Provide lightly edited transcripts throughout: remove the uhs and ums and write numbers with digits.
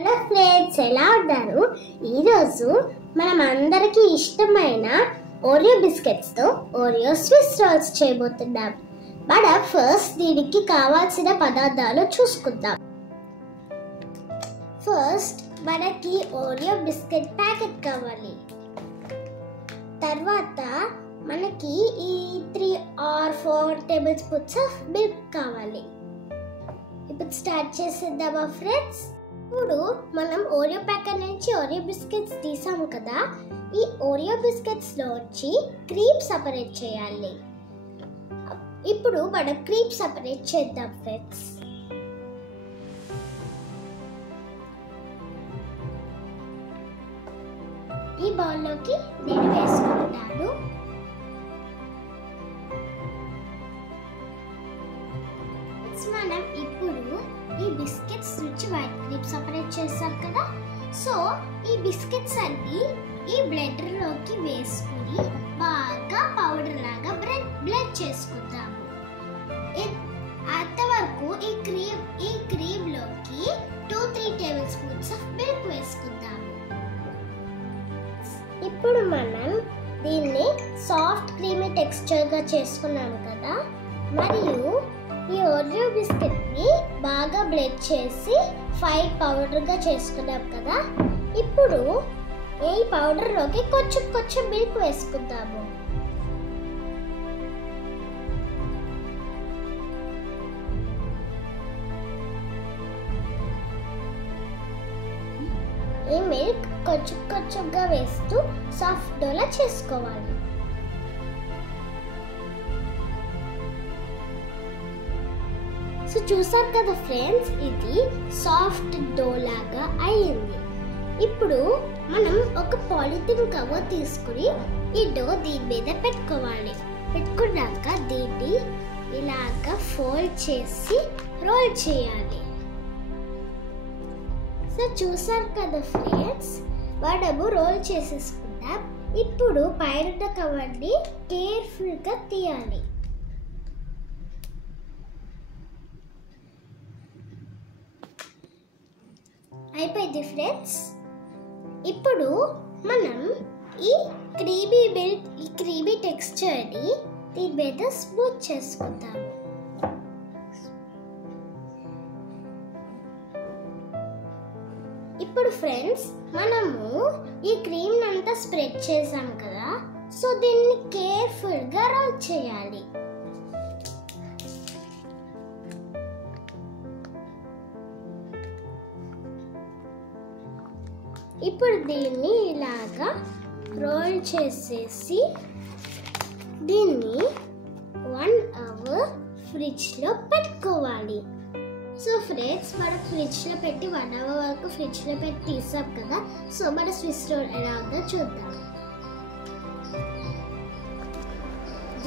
Hello friends, ఎలా ఉన్నారు? ఈరోజు మనం అందరికీ ఇష్టమైన ఓరియో బిస్కెట్స్తో ఓరియో స్విస్ రోల్స్ చేయబోతున్నాం. మనం ఫస్ట్ దీనికి కావాల్సిన పదార్థాలు చూసుకుందాం. ఫస్ట్ మనకి ఓరియో బిస్కెట్ ప్యాకెట్ కావాలి. తర్వాత మనకి ఈ 3 or 4 table spoons of milk కావాలి. ఇప్పుడు స్టార్ట్ చేసేద్దామా ఫ్రెండ్స్? ఇప్పుడు మనం ఓరియో ప్యాకెట్ నుంచి ఓరియో బిస్కెట్స్ తీసాము కదా, ఈ ఓరియో బిస్కెట్స్ లో వచ్చి క్రీమ్ సపరేట్ చేయాలి. ఇప్పుడు మనం క్రీమ్ సపరేట్ చేద్దాం ఫ్రెండ్స్. ఈ బౌల్లోకి నేను వేసుకుంటాను. మనం ఇప్పుడు ఈ బిస్కెట్స్ నుంచి వైట్ క్రీమ్ సపరేట్ చేస్తాం కదా, సో ఈ బిస్కెట్స్ అన్ని ఈ బ్లెండర్ లోకి వేసుకుని బాగా పౌడర్ లాగా బ్లెండ్ చేసుకుందాము. అంతవరకు ఈ క్రీమ్ లోకి 2-3 టేబుల్ స్పూన్స్ ఆఫ్ మిల్క్ వేసుకుందాము. ఇప్పుడు మనం దీన్ని సాఫ్ట్ క్రీమీ టెక్స్చర్ గా చేసుకున్నాము కదా, మరియు ఈ ఓరియో బిస్కెట్ ని బాగా బ్లెండ్ చేసి ఫైన్ పౌడర్ గా చేసుకున్నాం కదా. ఇప్పుడు ఈ పౌడర్ లోకి కొంచెం మిల్క్ వేసుకుందాము. ఈ మిల్క్ కొంచెంగా వేస్తూ సాఫ్ట్ డోలా చేసుకోవాలి. సో చూసారు కదా ఫ్రెండ్స్, ఇది సాఫ్ట్ డో లాగా అయింది. ఇప్పుడు మనం ఒక పాలిథిన్ కవర్ తీసుకుని ఈ డో దీని మీద పెట్టుకోవాలి. పెట్టుకున్నాక దీన్ని ఇలాగా ఫోల్డ్ చేసి రోల్ చేయాలి. సో చూసారు కదా ఫ్రెండ్స్, మనము రోల్ చేసేసుకుందాం. ఇప్పుడు పైన కవర్ని కేర్ఫుల్గా తీయాలి. అయిపోయింది ఫ్రెండ్స్. ఇప్పుడు మనం ఈ క్రీమీ టెక్స్చర్ని దీని మీద స్మూత్ చేసుకుందాము. ఇప్పుడు ఫ్రెండ్స్, మనము ఈ క్రీమ్ అంతా స్ప్రెడ్ చేసాం కదా, సో దీన్ని కేర్ఫుల్గా రోల్ చేయాలి. ఇప్పుడు దీన్ని ఇలాగా రోల్ చేసేసి దీన్ని 1 hour ఫ్రిడ్జ్లో పెట్టుకోవాలి. సో ఫ్రెండ్స్, మనం ఫ్రిడ్జ్లో పెట్టి 1 hour వరకు ఫ్రిడ్జ్లో పెట్టి తీసాం కదా, సో మన స్విస్ రోల్ ఎలా ఉందో చూద్దాం.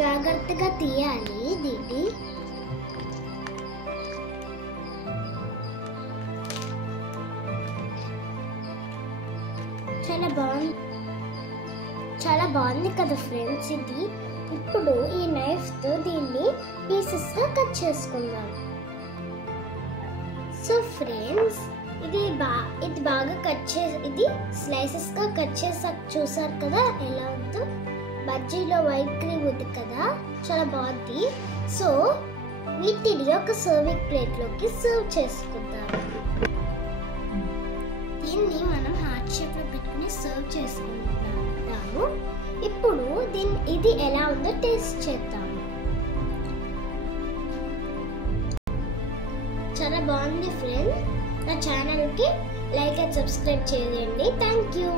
జాగ్రత్తగా తీయాలి దీన్ని. చాలా బాగుంది కదా ఫ్రెండ్స్ ఇది. ఇప్పుడు ఈ నైఫ్తో దీన్ని పీసెస్గా కట్ చేసుకుందాం. సో ఫ్రెండ్స్, ఇది బాగా ఇది స్లైసెస్గా కట్ చేసాక చూసారు కదా ఎలా ఉందో. బజ్జీలో వైట్ క్రీమ్ ఉంది కదా, చాలా బాగుంది. సో వీటిని ఒక సర్వింగ్ ప్లేట్లోకి సర్వ్ చేసుకుందాం. దీన్ని మనం హార్ట్ షేప్లో పెట్టుకుని సర్వ్ చేసుకుంటాము. ఇప్పుడు ఇది ఎలా ఉందో టేస్ట్ చేద్దాము. చాలా బాగుంది ఫ్రెండ్స్. నా ఛానల్కి లైక్ అండ్ సబ్స్క్రైబ్ చేయండి. Thank you.